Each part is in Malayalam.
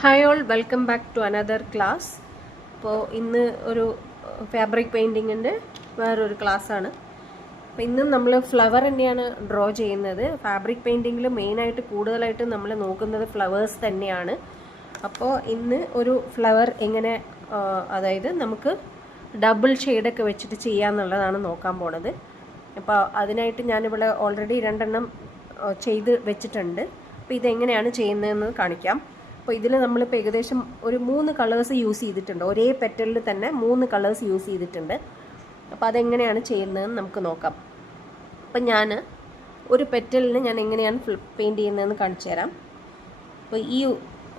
Hi all, welcome back to another class. ഇപ്പോൾ ഇന്ന് ഒരു ഫാബ്രിക് പെയിൻറ്റിങ്ങിൻ്റെ വേറൊരു ക്ലാസ്സാണ്. അപ്പോൾ ഇന്നും നമ്മൾ ഫ്ലവർ തന്നെയാണ് ഡ്രോ ചെയ്യുന്നത്. ഫാബ്രിക് പെയിൻറ്റിങ്ങിൽ മെയിനായിട്ട് കൂടുതലായിട്ട് നമ്മൾ നോക്കുന്നത് ഫ്ലവേഴ്സ് തന്നെയാണ്. അപ്പോൾ ഇന്ന് ഒരു ഫ്ലവർ എങ്ങനെ അതായത് നമുക്ക് ഡബിൾ ഷെയ്ഡൊക്കെ വെച്ചിട്ട് ചെയ്യാമെന്നുള്ളതാണ് നോക്കാൻ പോണത്. അപ്പോൾ അതിനായിട്ട് ഞാനിവിടെ ഓൾറെഡി 2 ചെയ്ത് വെച്ചിട്ടുണ്ട്. അപ്പോൾ ഇതെങ്ങനെയാണ് ചെയ്യുന്നതെന്ന് കാണിക്കാം. അപ്പോൾ ഇതിൽ നമ്മളിപ്പോൾ ഏകദേശം ഒരു 3 കളേഴ്സ് യൂസ് ചെയ്തിട്ടുണ്ട്. ഒരേ പെറ്റലിൽ തന്നെ 3 കളേഴ്സ് യൂസ് ചെയ്തിട്ടുണ്ട്. അപ്പോൾ അതെങ്ങനെയാണ് ചെയ്യുന്നതെന്ന് നമുക്ക് നോക്കാം. അപ്പം ഞാൻ ഒരു പെറ്റലിന് ഞാൻ എങ്ങനെയാണ് പെയിൻറ്റ് ചെയ്യുന്നതെന്ന് കാണിച്ചു തരാം. അപ്പോൾ ഈ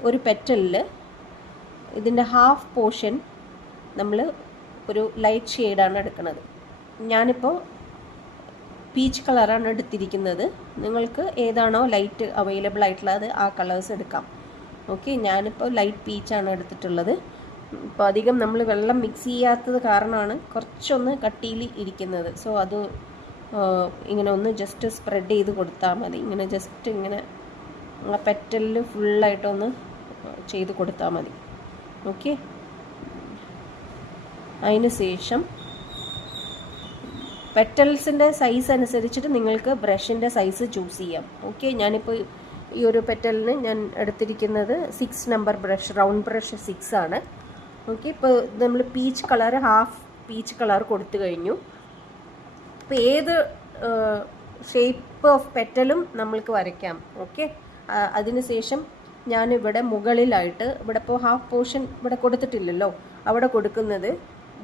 ഒരു പെറ്റലിൽ ഇതിൻ്റെ ഹാഫ് പോർഷൻ നമ്മൾ ഒരു ലൈറ്റ് ഷെയ്ഡാണ് എടുക്കുന്നത്. ഞാനിപ്പോൾ പീച്ച് കളറാണ് എടുത്തിരിക്കുന്നത്. നിങ്ങൾക്ക് ഏതാണോ ലൈറ്റ് അവൈലബിൾ ആയിട്ടുള്ളത് ആ കളേഴ്സ് എടുക്കാം. ഓക്കെ, ഞാനിപ്പോൾ ലൈറ്റ് പീച്ചാണ് എടുത്തിട്ടുള്ളത്. ഇപ്പോൾ അധികം നമ്മൾ വെള്ളം മിക്സ് ചെയ്യാത്തത് കാരണമാണ് കുറച്ചൊന്ന് കട്ടിയിൽ ഇരിക്കുന്നത്. സോ അത് ഇങ്ങനെ ഒന്ന് ജസ്റ്റ് സ്പ്രെഡ് ചെയ്ത് കൊടുത്താൽ മതി. ഇങ്ങനെ ജസ്റ്റ് ഇങ്ങനെ ആ പെറ്റലിൽ ഫുള്ളായിട്ടൊന്ന് ചെയ്ത് കൊടുത്താൽ മതി. ഓക്കെ, അതിന് ശേഷം പെറ്റൽസിൻ്റെ സൈസ് അനുസരിച്ചിട്ട് നിങ്ങൾക്ക് ബ്രഷിൻ്റെ സൈസ് ചൂസ് ചെയ്യാം. ഓക്കെ, ഞാനിപ്പോൾ ഈ ഒരു പെറ്റലിന് ഞാൻ എടുത്തിരിക്കുന്നത് 6 നമ്പർ ബ്രഷ്, റൗണ്ട് ബ്രഷ് 6 ആണ്. ഓക്കെ, ഇപ്പോൾ നമ്മൾ peach colour, half peach colour കൊടുത്തു കഴിഞ്ഞു. ഇപ്പോൾ ഏത് ഷേപ്പ് ഓഫ് പെറ്റലും നമ്മൾക്ക് വരയ്ക്കാം. ഓക്കെ, അതിനുശേഷം ഞാനിവിടെ മുകളിലായിട്ട്, ഇവിടെ ഇപ്പോൾ ഹാഫ് പോർഷൻ ഇവിടെ കൊടുത്തിട്ടില്ലല്ലോ, അവിടെ കൊടുക്കുന്നത്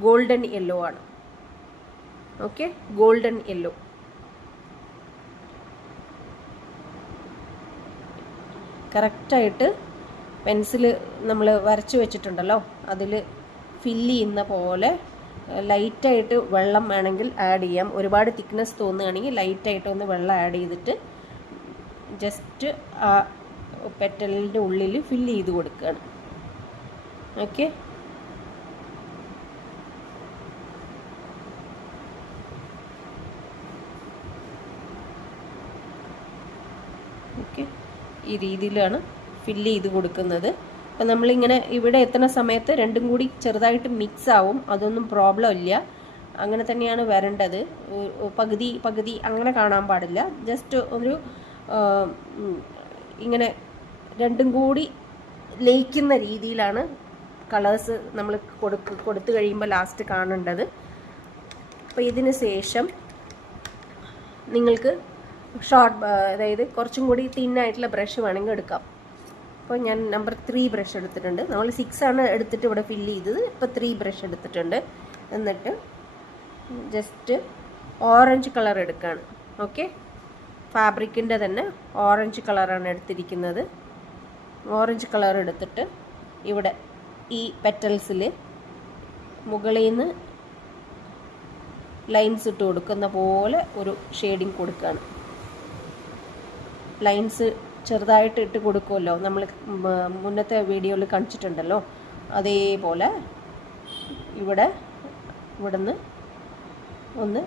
ഗോൾഡൻ യെല്ലോ ആണ്. Okay, golden yellow. കറക്റ്റായിട്ട് പെൻസിൽ നമ്മൾ വരച്ച് വെച്ചിട്ടുണ്ടല്ലോ അതിൽ ഫില്ല് ചെയ്യുന്ന പോലെ ലൈറ്റായിട്ട് വെള്ളം വേണമെങ്കിൽ ആഡ് ചെയ്യാം. ഒരുപാട് തിക്നെസ് തോന്നുകയാണെങ്കിൽ ലൈറ്റായിട്ട് ഒന്ന് വെള്ളം ആഡ് ചെയ്തിട്ട് ജസ്റ്റ് ആ പെറ്റലിൻ്റെ ഉള്ളിൽ ഫില്ല് ചെയ്ത് കൊടുക്കുകയാണ്. ഓക്കെ, ഓക്കെ, ഈ രീതിയിലാണ് ഫില്ല് ചെയ്ത് കൊടുക്കുന്നത്. അപ്പം നമ്മളിങ്ങനെ ഇവിടെ എത്തുന്ന സമയത്ത് രണ്ടും കൂടി ചെറുതായിട്ട് മിക്സ് ആവും. അതൊന്നും പ്രോബ്ലം ഇല്ല, അങ്ങനെ തന്നെയാണ് വരേണ്ടത്. പകുതി പകുതി അങ്ങനെ കാണാൻ പാടില്ല. ജസ്റ്റ് ഒരു ഇങ്ങനെ രണ്ടും കൂടി ലയിക്കുന്ന രീതിയിലാണ് കളേഴ്സ് നമ്മൾ കൊടുത്തു കഴിയുമ്പോൾ ലാസ്റ്റ് കാണേണ്ടത്. അപ്പോൾ ഇതിന് ശേഷം നിങ്ങൾക്ക് അതായത് കുറച്ചും കൂടി തിന്നായിട്ടുള്ള ബ്രഷ് വേണമെങ്കിൽ എടുക്കാം. അപ്പോൾ ഞാൻ നമ്പർ 3 ബ്രഷ് എടുത്തിട്ടുണ്ട്. നമ്മൾ 6 ആണ് എടുത്തിട്ട് ഇവിടെ ഫില്ല് ചെയ്തത്. ഇപ്പോൾ 3 ബ്രഷ് എടുത്തിട്ടുണ്ട്. എന്നിട്ട് ജസ്റ്റ് ഓറഞ്ച് കളർ എടുക്കുകയാണ്. ഓക്കെ, ഫാബ്രിക്കിൻ്റെ തന്നെ ഓറഞ്ച് കളറാണ് എടുത്തിരിക്കുന്നത്. ഓറഞ്ച് കളർ എടുത്തിട്ട് ഇവിടെ ഈ പെറ്റൽസിൽ മുകളിൽ നിന്ന് ലൈൻസ് ഇട്ട് കൊടുക്കുന്ന പോലെ ഒരു ഷെയ്ഡിങ് കൊടുക്കുകയാണ്. ലൈൻസ് ചെറുതായിട്ട് ഇട്ട് കൊടുക്കുമല്ലോ, നമ്മൾ മുന്നത്തെ വീഡിയോയിൽ കാണിച്ചിട്ടുണ്ടല്ലോ, അതേപോലെ ഇവിടുന്ന് ഒന്ന്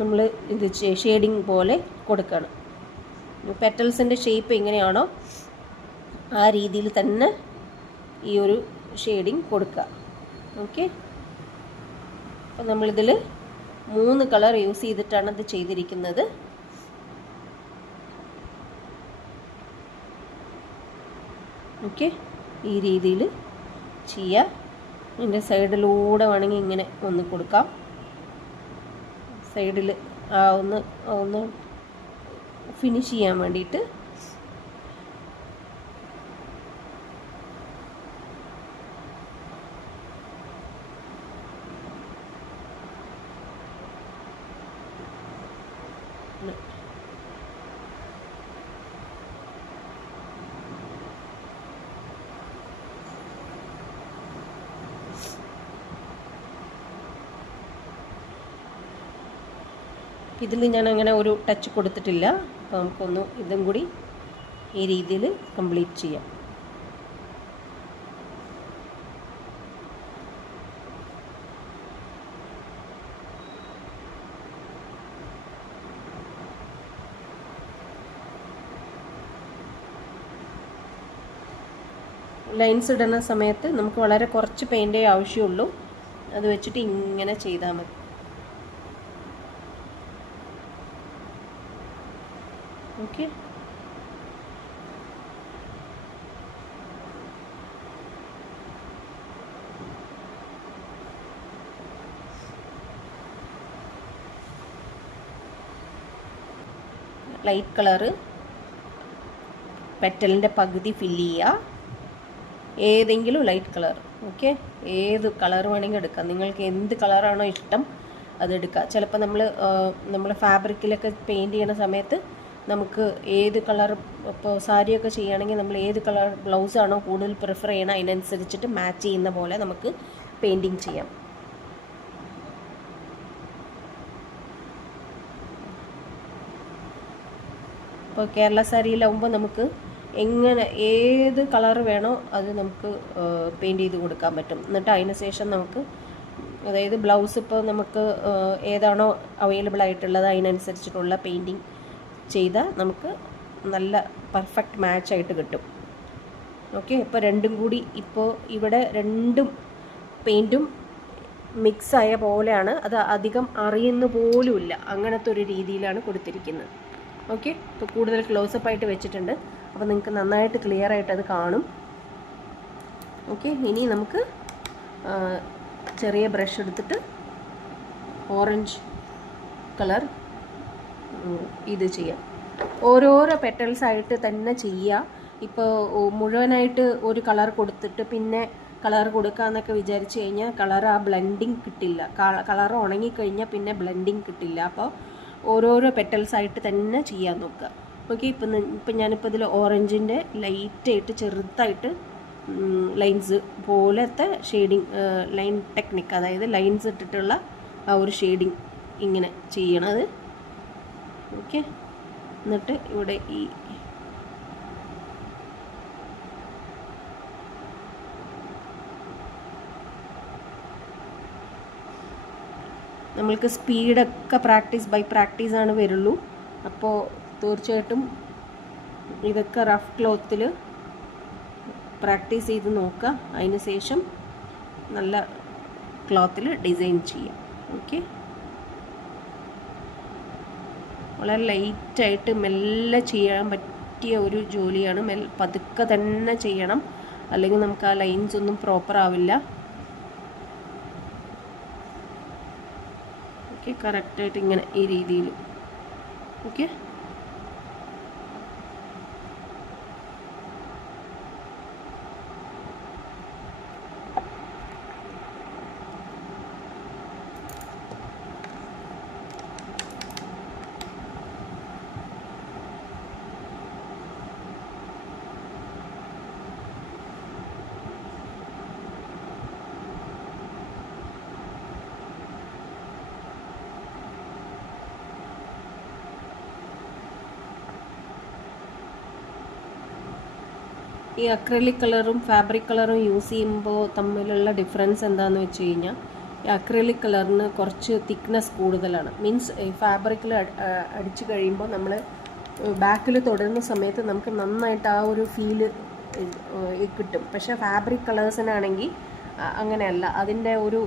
നമ്മൾ ഇത് ഷെയ്ഡിങ് പോലെ കൊടുക്കുകയാണ്. പെറ്റൽസിൻ്റെ ഷേപ്പ് എങ്ങനെയാണോ ആ രീതിയിൽ തന്നെ ഈ ഒരു ഷെയ്ഡിങ് കൊടുക്കുക. ഓക്കെ, അപ്പോൾ നമ്മളിതിൽ 3 കളർ യൂസ് ചെയ്തിട്ടാണ് ഇത് ചെയ്തിരിക്കുന്നത്. ഓക്കെ, ഈ രീതിയിൽ ചെയ്യുക. ഇതിൻ്റെ സൈഡിലൂടെ വേണമെങ്കിൽ ഇങ്ങനെ ഒന്ന് കൊടുക്കാം. സൈഡിൽ ഒന്ന് ഫിനിഷ് ചെയ്യാൻ വേണ്ടിയിട്ട്. ഇതിൽ ഞാൻ അങ്ങനെ ഒരു ടച്ച് കൊടുത്തിട്ടില്ല. അപ്പോൾ നമുക്കൊന്ന് ഇതും കൂടി ഈ രീതിയിൽ കംപ്ലീറ്റ് ചെയ്യാം. ലൈൻസ് ഇടുന്ന സമയത്ത് നമുക്ക് വളരെ കുറച്ച് പെയിൻറ്റേ ആവശ്യമുള്ളൂ. അത് വെച്ചിട്ട് ഇങ്ങനെ ചെയ്താൽ മതി. ഓക്കെ, ലൈറ്റ് കളറ് പെറ്റലിൻ്റെ പകുതി ഫില്ല് ചെയ്യുക. ഏതെങ്കിലും ലൈറ്റ് കളർ. ഓക്കെ, ഏത് കളർ വേണമെങ്കിൽ എടുക്കാം. നിങ്ങൾക്ക് എന്ത് കളറാണോ ഇഷ്ടം അതെടുക്കുക. ചിലപ്പോൾ നമ്മൾ ഫാബ്രിക്കിലൊക്കെ പെയിൻറ്റ് ചെയ്യുന്ന സമയത്ത് നമുക്ക് ഏത് കളർ, ഇപ്പോൾ സാരിയൊക്കെ ചെയ്യുകയാണെങ്കിൽ നമ്മൾ ഏത് കളർ ബ്ലൗസാണോ കൂടുതൽ പ്രിഫർ ചെയ്യണം അതിനനുസരിച്ചിട്ട് മാച്ച് ചെയ്യുന്ന പോലെ നമുക്ക് പെയിൻറ്റിങ് ചെയ്യാം. ഇപ്പോൾ കേരള സാരിയിലാവുമ്പോൾ നമുക്ക് എങ്ങനെ ഏത് കളർ വേണോ അത് നമുക്ക് പെയിൻറ്റ് ചെയ്ത് കൊടുക്കാൻ പറ്റും. എന്നിട്ട് അതിന് ശേഷം നമുക്ക്, അതായത് ബ്ലൗസ് ഇപ്പോൾ നമുക്ക് ഏതാണോ അവൈലബിൾ ആയിട്ടുള്ളത് അതിനനുസരിച്ചിട്ടുള്ള പെയിൻറ്റിങ് ചെയ്താൽ നമുക്ക് നല്ല പെർഫെക്റ്റ് മാച്ചായിട്ട് കിട്ടും. ഓക്കെ, ഇപ്പോൾ രണ്ടും കൂടി, ഇപ്പോൾ ഇവിടെ രണ്ടും പെയിൻറ്റും മിക്സായ പോലെയാണ്. അത് അധികം അറിയുന്ന പോലുമില്ല. അങ്ങനത്തെ ഒരു രീതിയിലാണ് കൊടുത്തിരിക്കുന്നത്. ഓക്കെ, ഇപ്പോൾ കൂടുതൽ ക്ലോസപ്പ് ആയിട്ട് വെച്ചിട്ടുണ്ട്. അപ്പോൾ നിങ്ങൾക്ക് നന്നായിട്ട് ക്ലിയർ ആയിട്ട് അത് കാണും. ഓക്കെ, ഇനി നമുക്ക് ചെറിയ ബ്രഷ് എടുത്തിട്ട് ഓറഞ്ച് കളർ ഇത് ചെയ്യാം. ഓരോരോ പെറ്റൽസ് ആയിട്ട് തന്നെ ചെയ്യുക. ഇപ്പോൾ മുഴുവനായിട്ട് ഒരു കളർ കൊടുത്തിട്ട് പിന്നെ കളർ കൊടുക്കാമെന്നൊക്കെ വിചാരിച്ചു കഴിഞ്ഞാൽ കളർ ആ ബ്ലെൻഡിങ് കിട്ടില്ല. കളർ ഉണങ്ങിക്കഴിഞ്ഞാൽ പിന്നെ ബ്ലെൻഡിങ് കിട്ടില്ല. അപ്പോൾ ഓരോരോ പെറ്റൽസ് ആയിട്ട് തന്നെ ചെയ്യാൻ നോക്കുക. ഓക്കെ, ഇപ്പം ഞാനിപ്പോൾ ഇതിൽ ഓറഞ്ചിൻ്റെ ലൈറ്റായിട്ട് ചെറുതായിട്ട് ലൈൻസ് പോലത്തെ ഷെയ്ഡിങ്, ലൈൻ ടെക്നിക്ക്, അതായത് ലൈൻസ് ഇട്ടിട്ടുള്ള ആ ഒരു ഷെയ്ഡിങ് ഇങ്ങനെ ചെയ്യണത്. ഓക്കെ, എന്നിട്ട് ഇവിടെ ഈ നമ്മൾക്ക് സ്പീഡൊക്കെ പ്രാക്ടീസ് ബൈ പ്രാക്ടീസാണ് വരുള്ളൂ. അപ്പോൾ തീർച്ചയായിട്ടും ഇതൊക്കെ റഫ് ക്ലോത്തിൽ പ്രാക്ടീസ് ചെയ്ത് നോക്കുക. അതിന് ശേഷം നല്ല ക്ലോത്തിൽ ഡിസൈൻ ചെയ്യാം. ഓക്കെ, വളരെ ലൈറ്റായിട്ട് മെല്ലെ ചെയ്യാൻ പറ്റിയ ഒരു ജോലിയാണ്. പതുക്കെ തന്നെ ചെയ്യണം, അല്ലെങ്കിൽ നമുക്ക് ആ ലൈൻസ് ഒന്നും പ്രോപ്പർ ആവില്ല. ഓക്കെ, കറക്റ്റായിട്ട് ഇങ്ങനെ ഈ രീതിയിൽ. ഓക്കെ, ഈ അക്രലിക് കളറും ഫാബ്രിക് കളറും യൂസ് ചെയ്യുമ്പോൾ തമ്മിലുള്ള ഡിഫറൻസ് എന്താണെന്ന് വെച്ച് കഴിഞ്ഞാൽ, ഈ അക്രലിക് കളറിന് കുറച്ച് തിക്നെസ് കൂടുതലാണ്. മീൻസ് ഈ ഫാബ്രിക്കിൽ അടിച്ചു കഴിയുമ്പോൾ നമ്മൾ ബാക്കിൽ തുടരുന്ന സമയത്ത് നമുക്ക് നന്നായിട്ട് ആ ഒരു ഫീല് കിട്ടും. പക്ഷേ ഫാബ്രിക് കളേഴ്സിനാണെങ്കിൽ അങ്ങനെയല്ല. അതിൻ്റെ ഒരു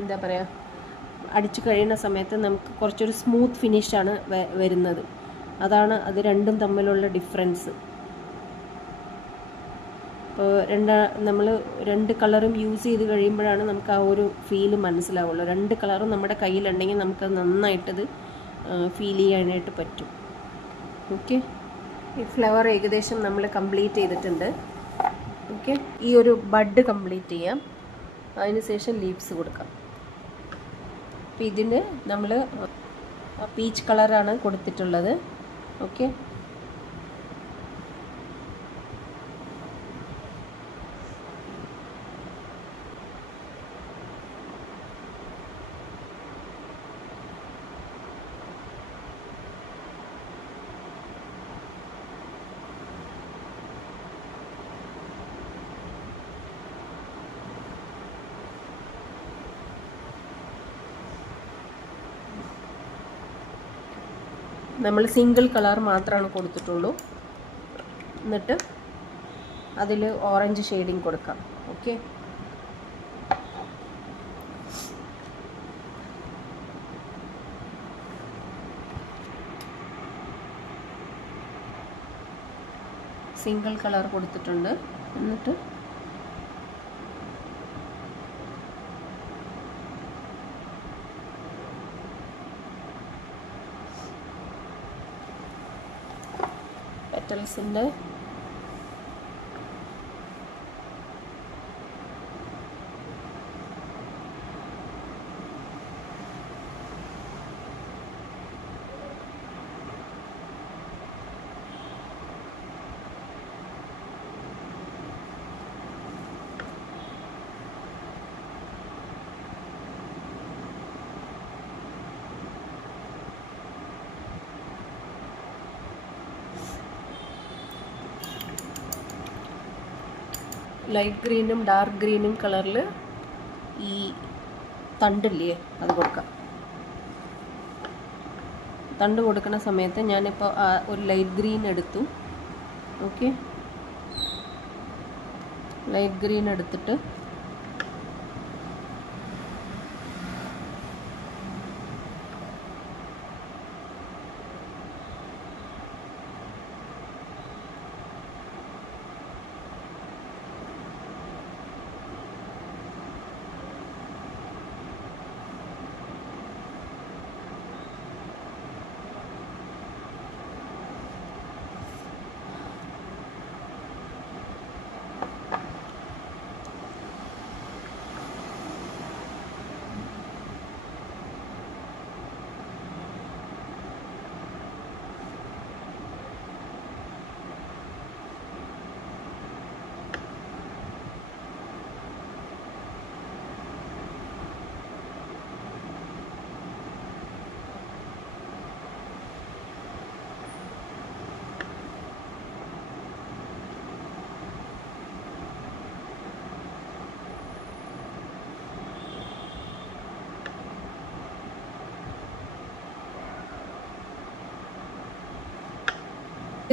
എന്താ പറയുക, അടിച്ചു കഴിയുന്ന സമയത്ത് നമുക്ക് കുറച്ചൊരു സ്മൂത്ത് ഫിനിഷാണ് വരുന്നത്. അതാണ് അത് രണ്ടും തമ്മിലുള്ള ഡിഫറൻസ്. ഇപ്പോൾ നമ്മൾ രണ്ട് കളറും യൂസ് ചെയ്ത് കഴിയുമ്പോഴാണ് നമുക്ക് ആ ഒരു ഫീല് മനസ്സിലാവുള്ളൂ. രണ്ട് കളറും നമ്മുടെ കയ്യിലുണ്ടെങ്കിൽ നമുക്കത് നന്നായിട്ടത് ഫീൽ ചെയ്യാനായിട്ട് പറ്റും. ഓക്കെ, ഈ ഫ്ലവർ ഏകദേശം നമ്മൾ കംപ്ലീറ്റ് ചെയ്തിട്ടുണ്ട്. ഓക്കെ, ഈ ഒരു ബഡ് കംപ്ലീറ്റ് ചെയ്യാം. അതിനുശേഷം ലീവ്സ് കൊടുക്കാം. അപ്പോൾ ഇതിന് നമ്മൾ പീച്ച് കളറാണ് കൊടുത്തിട്ടുള്ളത്. ഓക്കെ, നമ്മൾ സിംഗിൾ കളർ മാത്രമാണ് കൊടുത്തിട്ടുള്ളൂ. എന്നിട്ട് അതിൽ ഓറഞ്ച് ഷെയ്ഡിങ് കൊടുക്കാം. ഓക്കെ, സിംഗിൾ കളർ കൊടുത്തിട്ടുണ്ട്. എന്നിട്ട് പെറ്റൽസിൻ്റെ ലൈറ്റ് ഗ്രീനും ഡാർക്ക് ഗ്രീനും കളറിൽ ഈ തണ്ടില്ലേ അത് കൊടുക്കാം. തണ്ട് കൊടുക്കുന്ന സമയത്ത് ഞാനിപ്പോൾ ഒരു ലൈറ്റ് ഗ്രീൻ എടുത്തു. ഓക്കെ, ലൈറ്റ് ഗ്രീൻ എടുത്തിട്ട്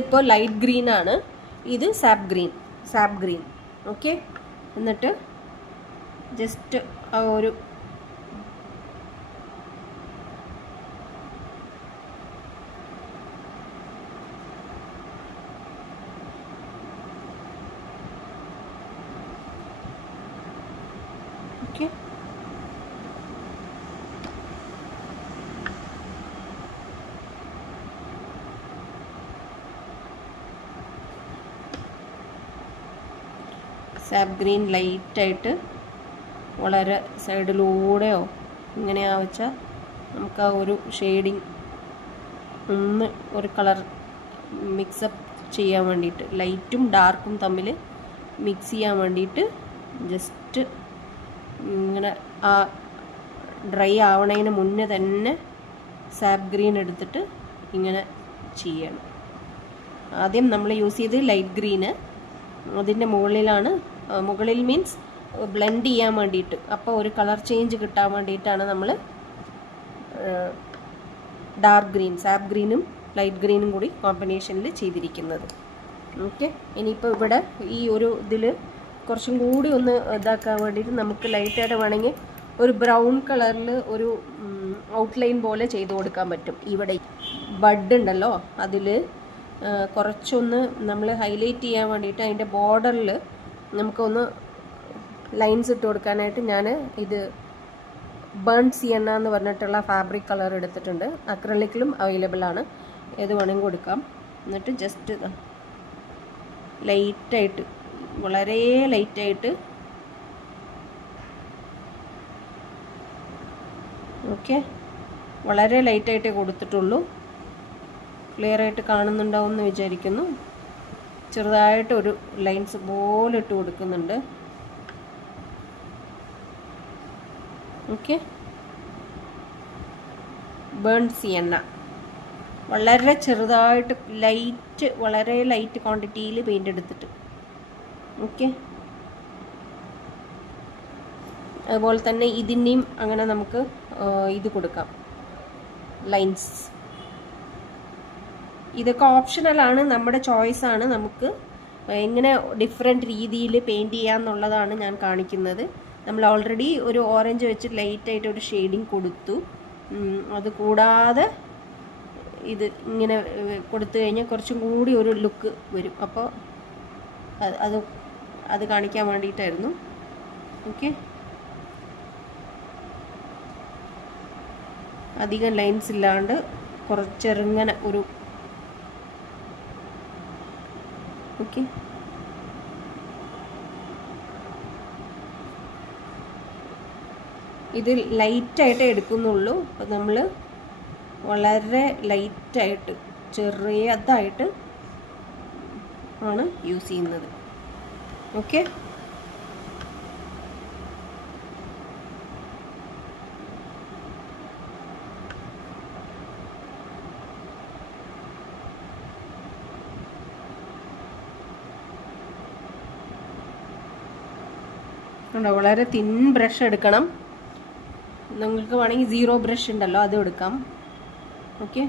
ഇപ്പോൾ ലൈറ്റ് ഗ്രീൻ ആണ്, ഇത് സാപ്പ് ഗ്രീൻ. ഓക്കെ, എന്നിട്ട് ജസ്റ്റ് ആ ഒരു ഓക്കെ സാപ്പ് ഗ്രീൻ ലൈറ്റായിട്ട് വളരെ സൈഡിലൂടെയോ ഇങ്ങനെയാ വെച്ചാൽ നമുക്ക് ആ ഒരു ഷെയ്ഡിങ് ഒന്ന് ഒരു കളർ മിക്സപ്പ് ചെയ്യാൻ വേണ്ടിയിട്ട്, ലൈറ്റും ഡാർക്കും തമ്മിൽ മിക്സ് ചെയ്യാൻ വേണ്ടിയിട്ട് ജസ്റ്റ് ഇങ്ങനെ ആ ഡ്രൈ ആവണതിന് മുന്നേ തന്നെ സാപ്പ് ഗ്രീൻ എടുത്തിട്ട് ഇങ്ങനെ ചെയ്യണം. ആദ്യം നമ്മൾ യൂസ് ചെയ്ത് ലൈറ്റ് ഗ്രീന്, അതിൻ്റെ മുകളിൽ മീൻസ് ബ്ലെൻഡ് ചെയ്യാൻ വേണ്ടിയിട്ട്, അപ്പോൾ ഒരു കളർ ചേഞ്ച് കിട്ടാൻ വേണ്ടിയിട്ടാണ് നമ്മൾ ഡാർക്ക് ഗ്രീൻ, സാപ്പ് ഗ്രീനും ലൈറ്റ് ഗ്രീനും കൂടി കോമ്പിനേഷനിൽ ചെയ്തിരിക്കുന്നത്. ഓക്കെ, ഇനിയിപ്പോൾ ഇവിടെ ഈ ഒരു ഇതിൽ കുറച്ചും കൂടി ഒന്ന് ഇതാക്കാൻ വേണ്ടിയിട്ട് നമുക്ക് ലൈറ്റായിട്ട് വേണമെങ്കിൽ ഒരു ബ്രൗൺ കളറിൽ ഒരു ഔട്ട്ലൈൻ പോലെ ചെയ്ത് കൊടുക്കാൻ പറ്റും. ഇവിടെ ബഡ് ഉണ്ടല്ലോ, അതിൽ കുറച്ചൊന്ന് നമ്മൾ ഹൈലൈറ്റ് ചെയ്യാൻ വേണ്ടിയിട്ട് അതിൻ്റെ ബോർഡറിൽ നമുക്കൊന്ന് ലൈൻസ് ഇട്ട് കൊടുക്കാനായിട്ട് ഞാൻ ഇത് ബേൺഡ് സിയന്ന എന്ന് പറഞ്ഞിട്ടുള്ള ഫാബ്രിക് കളർ എടുത്തിട്ടുണ്ട്. അക്രലിക്കിലും അവൈലബിൾ ആണ്, ഏത് വേണമെങ്കിൽ കൊടുക്കാം. എന്നിട്ട് ജസ്റ്റ് ലൈറ്റായിട്ട്, വളരെ ലൈറ്റായിട്ട്, ഓക്കെ, വളരെ ലൈറ്റായിട്ടേ കൊടുത്തിട്ടുള്ളൂ. ക്ലിയർ ആയിട്ട് കാണുന്നുണ്ടാവും എന്ന് വിചാരിക്കുന്നു. ചെറുതായിട്ട് ഒരു ലൈൻസ് പോലെ ഇട്ട് കൊടുക്കുന്നുണ്ട്. ഓക്കെ, ബേൺഡ് സിയന്ന വളരെ ചെറുതായിട്ട് വളരെ ലൈറ്റ് ക്വാണ്ടിറ്റിയിൽ പെയിൻ്റ് എടുത്തിട്ട്. ഓക്കെ, അതുപോലെ തന്നെ ഇതിൻ്റെയും അങ്ങനെ നമുക്ക് ഇത് കൊടുക്കാം, ലൈൻസ്. ഇതൊക്കെ ഓപ്ഷണലാണ്, നമ്മുടെ ചോയ്സാണ്. നമുക്ക് എങ്ങനെ ഡിഫറെൻറ്റ് രീതിയിൽ പെയിൻറ്റ് ചെയ്യാമെന്നുള്ളതാണ് ഞാൻ കാണിക്കുന്നത്. നമ്മൾ ഓൾറെഡി ഒരു ഓറഞ്ച് വെച്ച് ലൈറ്റായിട്ട് ഒരു ഷെയ്ഡിങ് കൊടുത്തു. അത് കൂടാതെ ഇത് ഇങ്ങനെ കൊടുത്തു കഴിഞ്ഞാൽ കുറച്ചും കൂടി ഒരു ലുക്ക് വരും. അപ്പോൾ അത് കാണിക്കാൻ വേണ്ടിയിട്ടായിരുന്നു. ഓക്കെ, അധികം ലൈൻസ് ഇല്ലാണ്ട് കുറച്ചെറുങ്ങനെ ഒരു ഓക്കെ. ഇത് ലൈറ്റായിട്ടേ എടുക്കുന്നുള്ളൂ. അപ്പോൾ നമ്മൾ വളരെ ലൈറ്റായിട്ട് ചെറിയതായിട്ട് ആണ് യൂസ് ചെയ്യുന്നത്. ഓക്കെ, വളരെ തിൻ ബ്രഷ് എടുക്കണം. നിങ്ങൾക്ക് വേണമെങ്കിൽ 0 ബ്രഷ് ഉണ്ടല്ലോ, അതും എടുക്കാം. ഓക്കെ,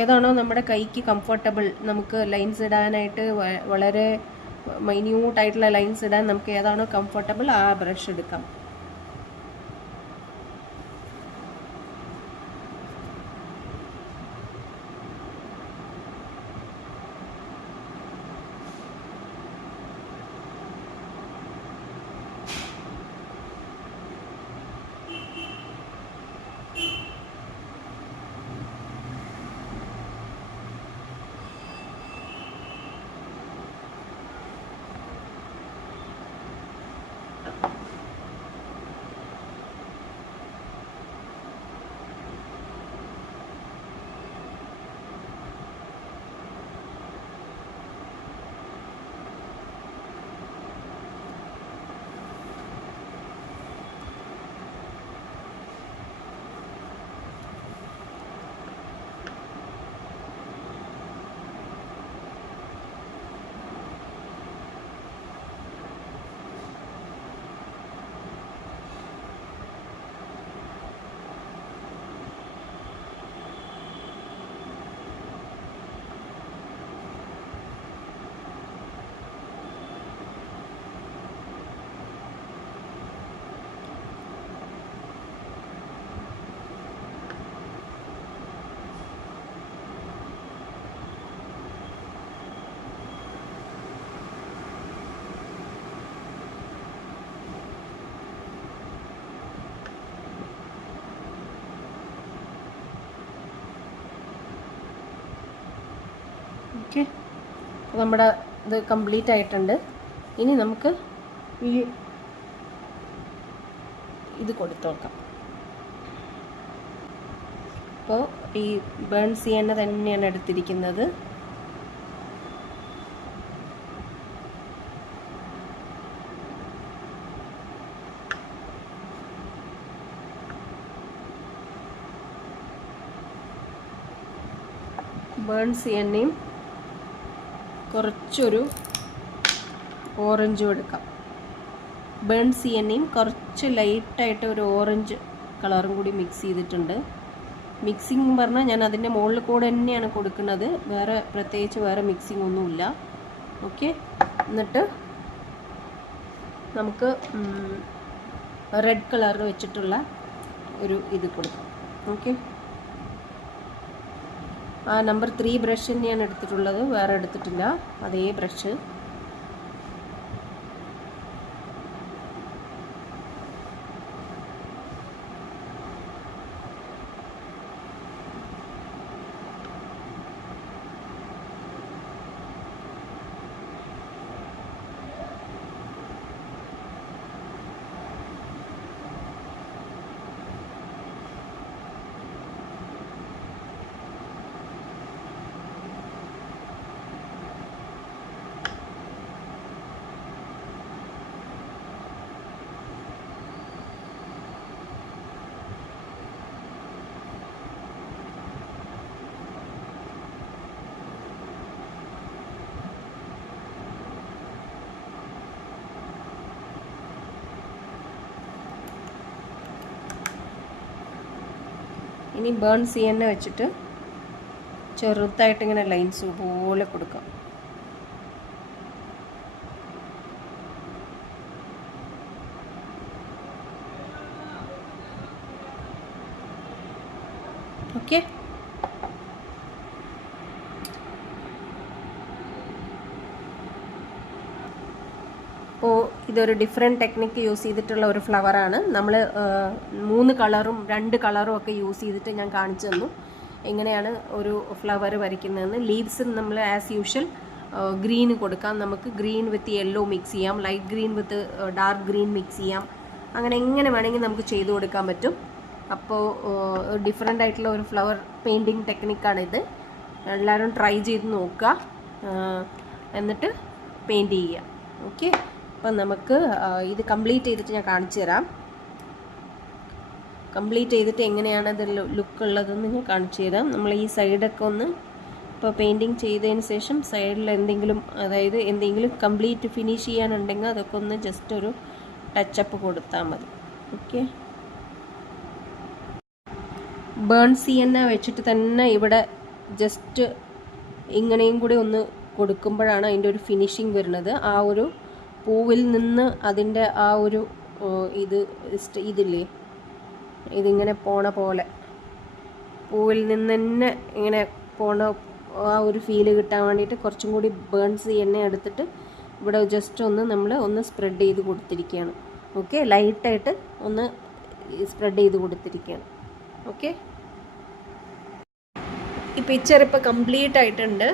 ഏതാണോ നമ്മുടെ കൈക്ക് കംഫർട്ടബിൾ, നമുക്ക് ലൈൻസ് ഇടാനായിട്ട് വളരെ മൈന്യൂട്ടായിട്ടുള്ള ലൈൻസ് ഇടാൻ നമുക്ക് ഏതാണോ കംഫർട്ടബിൾ ആ ബ്രഷ് എടുക്കാം. ഓക്കെ, നമ്മുടെ ഇത് കംപ്ലീറ്റ് ആയിട്ടുണ്ട്. ഇനി നമുക്ക് ഇത് കൊടുത്തു നോക്കാം. അപ്പോൾ ഈ ബേൺ സിയന്ന തന്നെയാണ് എടുത്തിരിക്കുന്നത്. ബേൺ സിയന്നയും കുറച്ചൊരു ഓറഞ്ചും എടുക്കാം. ബേൺ സിയന്നയും കുറച്ച് ലൈറ്റായിട്ട് ഒരു ഓറഞ്ച് കളറും കൂടി മിക്സ് ചെയ്തിട്ടുണ്ട്. മിക്സിങ് പറഞ്ഞാൽ ഞാൻ അതിൻ്റെ മുകളിൽ കൂടെ തന്നെയാണ് കൊടുക്കുന്നത്, വേറെ പ്രത്യേകിച്ച് വേറെ മിക്സിങ് ഒന്നുമില്ല. ഓക്കെ, എന്നിട്ട് നമുക്ക് റെഡ് കളർ വെച്ചിട്ടുള്ള ഒരു ഇത് കൊടുക്കാം. ഓക്കെ, ആ നമ്പർ 3 ബ്രഷ് തന്നെയാണ് എടുത്തിട്ടുള്ളത്, വേറെ എടുത്തിട്ടില്ല, അതേ ബ്രഷ്. ഇനി ബേൺ സിയന്ന വെച്ചിട്ട് ചെറുതായിട്ട് ഇങ്ങനെ ലൈൻസ് പോലെ കൊടുക്കാം. അപ്പോൾ ഇതൊരു ഡിഫറെൻറ്റ് ടെക്നിക്ക് യൂസ് ചെയ്തിട്ടുള്ള ഒരു ഫ്ലവറാണ്. നമ്മൾ 3 കളറും 2 കളറും ഒക്കെ യൂസ് ചെയ്തിട്ട് ഞാൻ കാണിച്ചു തന്നു എങ്ങനെയാണ് ഒരു ഫ്ലവർ വരയ്ക്കുന്നതെന്ന്. ലീവ്സ് നമ്മൾ ആസ് യൂഷ്വൽ ഗ്രീൻ കൊടുക്കാം. നമുക്ക് ഗ്രീൻ വിത്ത് യെല്ലോ മിക്സ് ചെയ്യാം, ലൈറ്റ് ഗ്രീൻ വിത്ത് ഡാർക്ക് ഗ്രീൻ മിക്സ് ചെയ്യാം. അങ്ങനെ എങ്ങനെ വേണമെങ്കിൽ നമുക്ക് ചെയ്തു കൊടുക്കാൻ പറ്റും. അപ്പോൾ ഡിഫറെൻ്റ് ആയിട്ടുള്ള ഒരു ഫ്ലവർ പെയിൻറ്റിങ് ടെക്നിക്കാണിത്. എല്ലാവരും ട്രൈ ചെയ്ത് നോക്കുക, എന്നിട്ട് പെയിൻറ്റ് ചെയ്യുക. ഓക്കെ, അപ്പം നമുക്ക് ഇത് കംപ്ലീറ്റ് ചെയ്തിട്ട് ഞാൻ കാണിച്ചു തരാം. കംപ്ലീറ്റ് ചെയ്തിട്ട് എങ്ങനെയാണ് അത് ലുക്ക് ഉള്ളതെന്ന് ഞാൻ കാണിച്ചു തരാം. നമ്മൾ ഈ സൈഡൊക്കെ ഒന്ന് ഇപ്പോൾ പെയിൻറ്റിങ് ചെയ്തതിന് ശേഷം സൈഡിൽ എന്തെങ്കിലും കംപ്ലീറ്റ് ഫിനിഷ് ചെയ്യാനുണ്ടെങ്കിൽ അതൊക്കെ ഒന്ന് ജസ്റ്റ് ഒരു ടച്ചപ്പ് കൊടുത്താൽ മതി. ഓക്കെ, ബേൺ സിയന്ന വെച്ചിട്ട് തന്നെ ഇവിടെ ജസ്റ്റ് ഇങ്ങനെയും കൂടി ഒന്ന് കൊടുക്കുമ്പോഴാണ് അതിൻ്റെ ഒരു ഫിനിഷിങ് വരുന്നത്. ആ ഒരു പൂവിൽ നിന്ന് അതിൻ്റെ ആ ഒരു ഇതില്ലേ, ഇതിങ്ങനെ പോണ പോലെ പൂവിൽ നിന്ന് തന്നെ ഇങ്ങനെ പോണ ആ ഒരു ഫീല് കിട്ടാൻ വേണ്ടിയിട്ട് കുറച്ചും കൂടി ബേൺസ് എണ്ണ എടുത്തിട്ട് ഇവിടെ ജസ്റ്റ് ഒന്ന് സ്പ്രെഡ് ചെയ്ത് കൊടുത്തിരിക്കുകയാണ്. ഓക്കെ, ലൈറ്റായിട്ട് ഒന്ന് സ്പ്രെഡ് ചെയ്ത് കൊടുത്തിരിക്കുകയാണ്. ഓക്കെ, ഈ പിക്ചർ ഇപ്പോൾ കംപ്ലീറ്റ് ആയിട്ടുണ്ട്.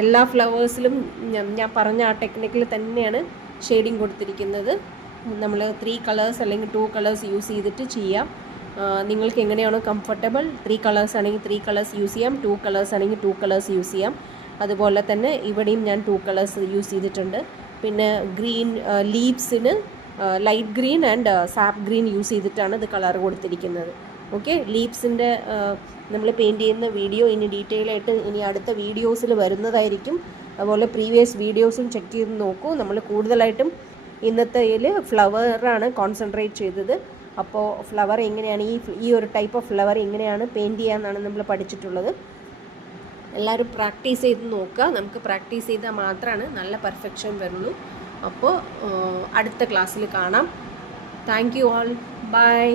എല്ലാ ഫ്ലവേഴ്സിലും ഞാൻ പറഞ്ഞ ആ ടെക്നിക്കിൽ തന്നെയാണ് ഷെയ്ഡിങ് കൊടുത്തിരിക്കുന്നത്. നമ്മൾ 3 കളേഴ്സ് അല്ലെങ്കിൽ 2 കളേഴ്സ് യൂസ് ചെയ്തിട്ട് ചെയ്യാം. നിങ്ങൾക്ക് എങ്ങനെയാണോ കംഫർട്ടബിൾ, 3 കളേഴ്സ് ആണെങ്കിൽ 3 കളേഴ്സ് യൂസ് ചെയ്യാം, 2 കളേഴ്സ് ആണെങ്കിൽ 2 കളേഴ്സ് യൂസ് ചെയ്യാം. അതുപോലെ തന്നെ ഇവിടെയും ഞാൻ 2 കളേഴ്സ് യൂസ് ചെയ്തിട്ടുണ്ട്. പിന്നെ ഗ്രീൻ ലീവ്സിന് light green and sap green use ചെയ്തിട്ടാണ് ഇത് കളർ കൊടുത്തിരിക്കുന്നത്. ഓക്കെ, ലീവ്സിൻ്റെ നമ്മൾ പെയിൻറ്റ് ചെയ്യുന്ന വീഡിയോ ഇനി ഡീറ്റെയിൽ ആയിട്ട് ഇനി അടുത്ത വീഡിയോസിൽ വരുന്നതായിരിക്കും. അതുപോലെ പ്രീവിയസ് വീഡിയോസും ചെക്ക് ചെയ്ത് നോക്കൂ. നമ്മൾ കൂടുതലായിട്ടും ഇന്നത്തേതിൽ ഫ്ലവറാണ് കോൺസെൻട്രേറ്റ് ചെയ്തത്. അപ്പോൾ ഫ്ലവർ എങ്ങനെയാണ് ഈ ഒരു ടൈപ്പ് ഓഫ് ഫ്ലവർ എങ്ങനെയാണ് പെയിൻറ്റ് ചെയ്യാമെന്നാണ് നമ്മൾ പഠിച്ചിട്ടുള്ളത്. എല്ലാവരും പ്രാക്ടീസ് ചെയ്ത് നോക്കുക. നമുക്ക് പ്രാക്ടീസ് ചെയ്താൽ മാത്രമാണ് നല്ല പെർഫെക്ഷൻ വരുള്ളൂ. അപ്പോൾ അടുത്ത ക്ലാസ്സിൽ കാണാം. Thank you all, by.